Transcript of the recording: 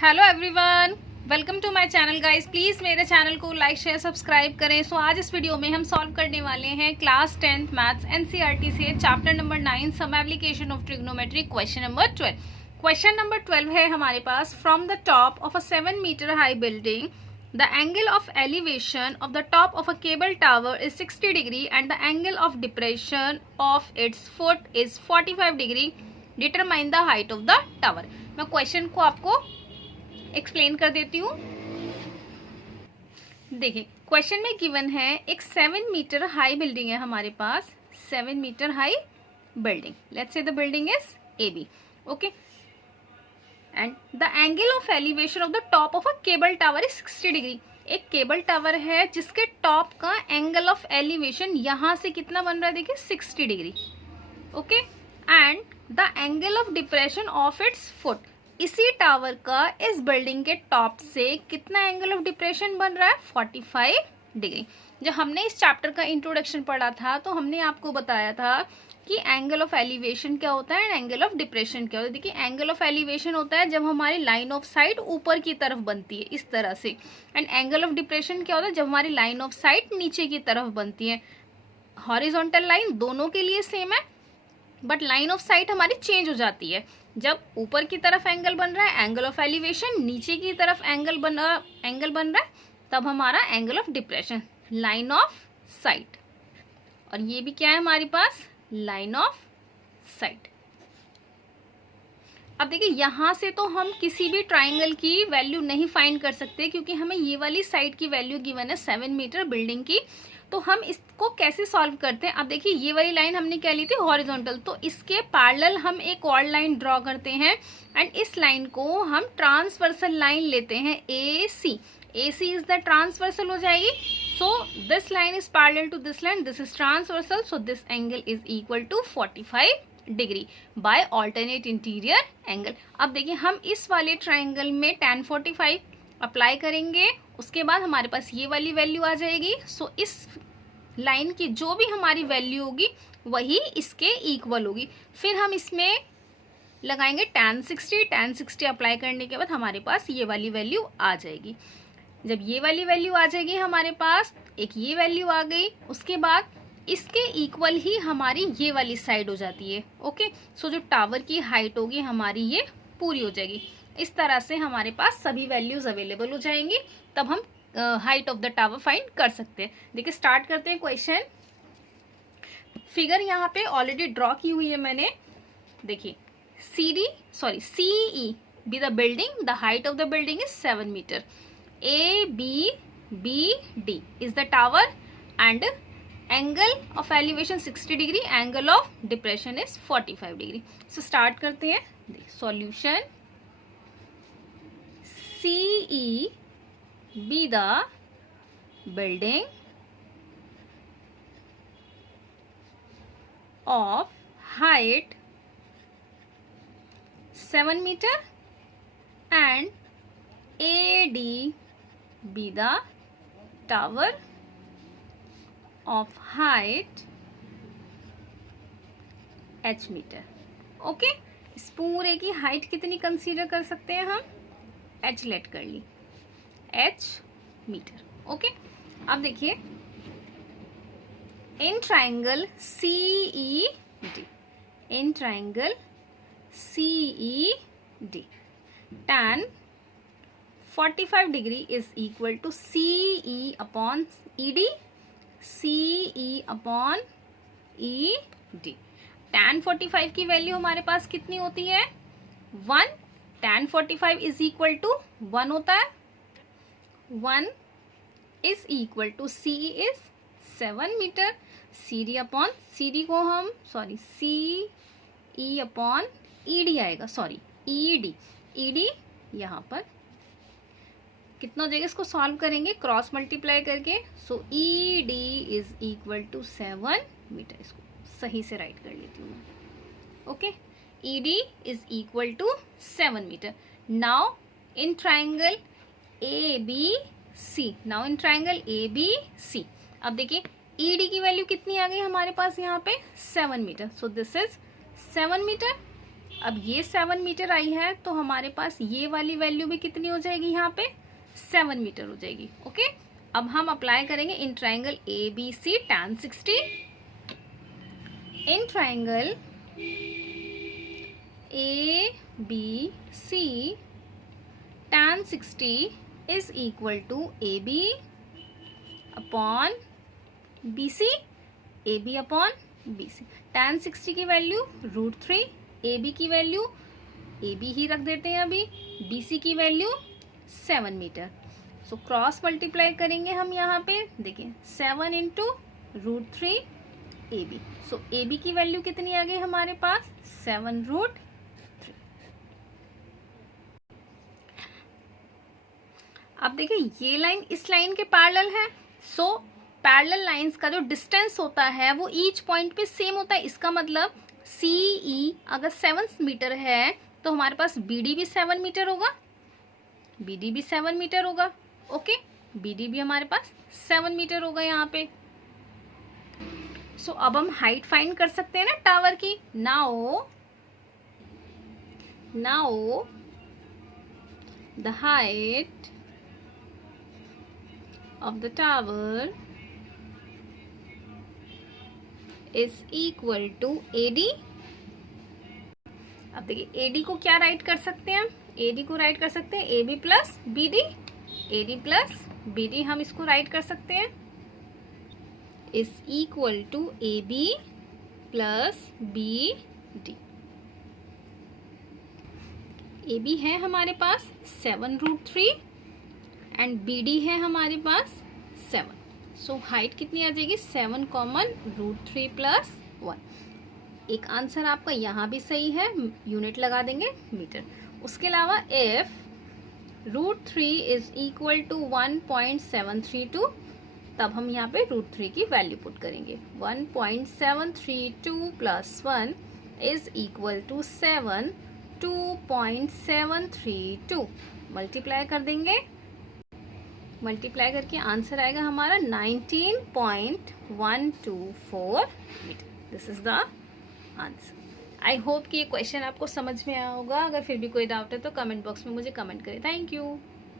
Hello everyone, welcome to my channel guys. Please मेरे channel को like share subscribe करें। So आज इस वीडियो में हम सॉल्व करने वाले हैं क्लास 10th मैथ्स एनसीईआरटी से chapter number 9 some application of trigonometry question number 12। Question number 12 है हमारे पास, from the top of a 7 metre high building the angle of elevation of the top of a cable tower is 60 degree and the angle of depression of its foot is 45 degree. Determine the height of the tower. मैं question को आपको explain कर देती हूँ। देखिए question में given है एक 7 मीटर हाई बिल्डिंग है हमारे पास, 7 metre high building. Let's say the building is AB, okay, and the angle of elevation of the top of a cable tower is 60 degree. एक केबल टावर है जिसके top का angle of elevation यहां से कितना बन रहा है, देखिए 60 degree, okay, and the angle of depression of its foot. इसी टावर का इस बिल्डिंग के टॉप से कितना एंगल ऑफ डिप्रेशन बन रहा है, 45 डिग्री। जब हमने इस चैप्टर का इंट्रोडक्शन पढ़ा था तो हमने आपको बताया था कि एंगल ऑफ एलिवेशन क्या होता है एंड एंगल ऑफ डिप्रेशन क्या होता है। देखिए एंगल ऑफ एलिवेशन होता है जब हमारी लाइन ऑफ साइट ऊपर की तरफ बनती है इस तरह से, एंड एंगल ऑफ डिप्रेशन क्या होता है जब हमारी लाइन ऑफ साइट नीचे की तरफ बनती है। हॉरिजॉन्टल लाइन दोनों के लिए सेम है, बट लाइन ऑफ साइट हमारी चेंज हो जाती है। जब ऊपर की तरफ एंगल बन रहा है एंगल ऑफ एलिवेशन, नीचे की तरफ एंगल बन रहा है तब हमारा angle of depression, line of site. और ये भी क्या है हमारे पास, लाइन ऑफ साइट। अब देखिए यहां से तो हम किसी भी ट्राइंगल की वैल्यू नहीं फाइंड कर सकते क्योंकि हमें ये वाली साइड की वैल्यू गिवन है 7 मीटर बिल्डिंग की। तो हम इसको कैसे सॉल्व करते हैं, अब देखिए ये वाली लाइन हमने क्या ली थी, हॉरिजॉन्टल, तो इसके पैरेलल हम एक और लाइन ड्रॉ करते हैं एंड इस लाइन को हम ट्रांसवर्सल लाइन लेते हैं AC। AC is the transversal हो जाएगी। So this line is parallel to this line, this is transversal, so this angle is equal to 45 degree by alternate interior angle। अब देखिए हम इस वाले ट्राइंगल में tan 45 अप्लाई करेंगे, उसके बाद हमारे पास ये वाली वैल्यू आ जाएगी। सो इस लाइन की जो भी हमारी वैल्यू होगी वही इसके इक्वल होगी। फिर हम इसमें लगाएंगे tan 60 अप्लाई करने के बाद हमारे पास ये वाली वैल्यू आ जाएगी। जब ये वाली वैल्यू आ जाएगी हमारे पास, एक ये वैल्यू आ गई, उसके बाद इसके इक्वल ही हमारी ये वाली साइड हो जाती है, ओके। सो जो टावर की हाइट होगी हमारी ये पूरी हो जाएगी। इस तरह से हमारे पास सभी वैल्यूज अवेलेबल हो जाएंगी, तब हम height of the tower find कर सकते हैं। देखिए स्टार्ट करते हैं क्वेश्चन। फिगर यहाँ पे ऑलरेडी ड्रॉ की हुई है मैंने। देखिए CE B the building, the height of the building is 7 metre. ABBD is the tower and angle of elevation 60 degree, angle of depression is 45 degree। So start करते हैं। Solution, CE be the building of height 7 meter and AD be the tower of height h metre, okay. इस पूरे की height कितनी consider कर सकते हैं हम, h लेट कर ली, h मीटर, ओके। अब देखिए in triangle CED, in triangle CED tan 45 degree is equal to CE upon ED, CE upon ED। tan 45 की वैल्यू हमारे पास कितनी होती है, 1। tan 45 is equal to 1 होता है, 1 is equal to CE is 7 metre. CD upon CD को हम CE upon ED आएगा, ED यहाँ पर कितना हो जाएगा, इसको सॉल्व करेंगे क्रॉस मल्टीप्लाई करके। So ED is equal to 7 metre. इसको सही से राइट कर लेती हूँ मैं, ओके। ED is equal to 7 metre. Now in triangle ABC, now in triangle ABC, अब देखिए ED की वैल्यू कितनी आ गई हमारे पास यहाँ पे, 7 metre. So this is 7 metre, अब ये 7 मीटर आई है तो हमारे पास ये वाली वैल्यू भी कितनी हो जाएगी, यहाँ पे 7 मीटर हो जाएगी। ओके, अब हम अप्लाई करेंगे इन triangle ABC tan 60। In triangle ABC tan 60 is equal to AB upon BC, AB upon BC। tan 60 की वैल्यू √3, AB की वैल्यू AB ही रख देते हैं अभी, BC की value 7 metre. So cross multiply करेंगे हम यहाँ पे, देखिए 7 इंटू √3 AB। सो AB की वैल्यू कितनी आ गई हमारे पास, 7√3। अब देखिए ये लाइन इस लाइन के पैरेलल है, सो पैरेलल लाइंस का जो डिस्टेंस होता है वो ईच पॉइंट पे सेम होता है। इसका मतलब CE अगर 7 मीटर है तो हमारे पास BD भी 7 मीटर होगा, BD भी 7 मीटर होगा। ओके, BD भी हमारे पास 7 मीटर होगा यहाँ पे। सो अब हम हाइट फाइंड कर सकते हैं ना टावर की। Now the height of the tower is equal to AD। अब देखिए AD को क्या राइट कर सकते हैं हम, AD को राइट कर सकते हैं AB plus BD, AD plus BD हम इसको राइट कर सकते हैं is equal to AB plus BD। AB है हमारे पास 7√3 एंड BD है हमारे पास 7। सो हाइट कितनी आ जाएगी, 7 कॉमन √3 प्लस 1। एक आंसर आपका यहाँ भी सही है, यूनिट लगा देंगे मीटर। उसके अलावा इफ √3 इज इक्वल टू 1.732, तब हम यहाँ पे √3 की वैल्यू पुट करेंगे। 1.732 plus 1 is equal to 7, 2.732 multiply कर देंगे। मल्टीप्लाई करके आंसर आएगा हमारा 19.124 metre. This is the answer. I hope कि ये क्वेश्चन आपको समझ में आया होगा। अगर फिर भी कोई डाउट है तो कमेंट बॉक्स में मुझे कमेंट करें। Thank you.